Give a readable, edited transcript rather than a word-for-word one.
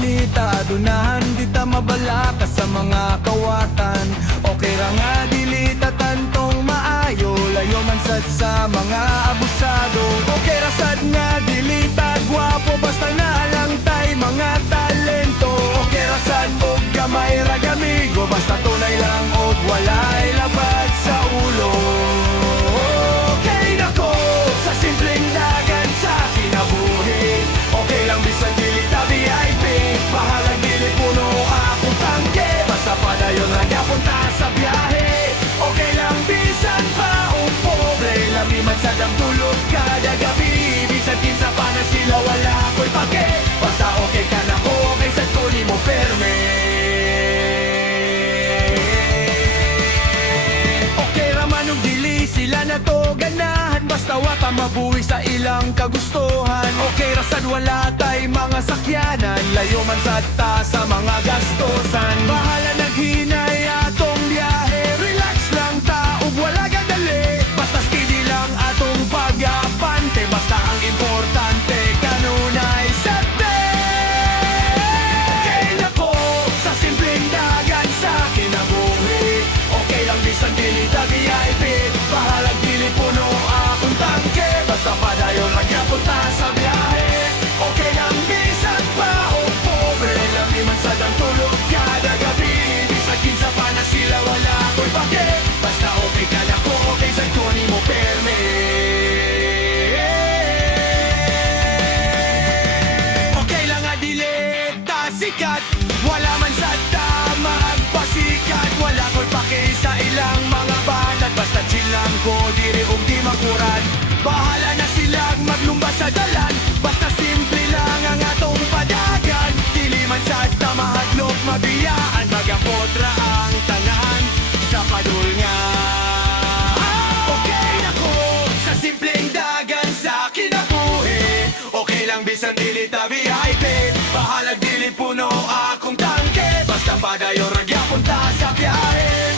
dilita adunahan di ta mabalaka sa mga kawatan. Okay ra nga dilita tantong maayo, layo man sad sa mga abusado. Okay ra sad nga dilita gwapo basta na lang tay mga talento. Okay ra sad og gamay ra gamigo basta tunay lang og walay labad sa ulo. Okay na ko sa simpleng dagan sa kinabuhi. Okay lang bisan dili ta VIP, bahalag dili puno akong tangke, basta padayon lang yapunta sa biyahe. Okay lang bisan pa ang pobre, lami man sa tulog kada gabi. Bisan kinsa pa na sila wala ko'y pake, basta okay ka na ko, okay sa tuli mo perme. Okay raman og dili sila na to ganahan, basta wata mabuhi sa ilang kagustuhan. Okay ra sad wala tay mga sakyanan, layo man sad ta sa mga gastosan. Bahala naghinay atong biyahe, relax lang ta ug wala gadali, basta steady lang atong pag-apante, basta ang importante kanunay sate. Okay na ko sa simpleng dagan sa kinabuhi. Okay lang bisan dili ta VIP, bahalag dili puno akong tangke, basta padayon lang yapunta sa biyahe. Okay lang bisan pa o pobre, lami man sa tulog kada gabi. Bisan kinsa pa na sila wala ko'y pake, basta okay ka na ko, okay sa tuni mo perme. Okay lang nga dili ta sikat, wala man sa ta magpasikat. Wala ko'y pake sa ilang mga banat, basta chill lang ko diri og di makuran. Bahala na silang maglumbas sa dalan, basta simple lang ang atong padagan. Dili man sa ta mahadlok mabiyaan, magapot ra ang tanan sa padulnga. Okay na ko sa simpleng dagan sa kinabuhi. Okay lang bisan dili ta VIP, bahalag dili puno akong tangke, basta padayon ra gyapon ta sa biyahe.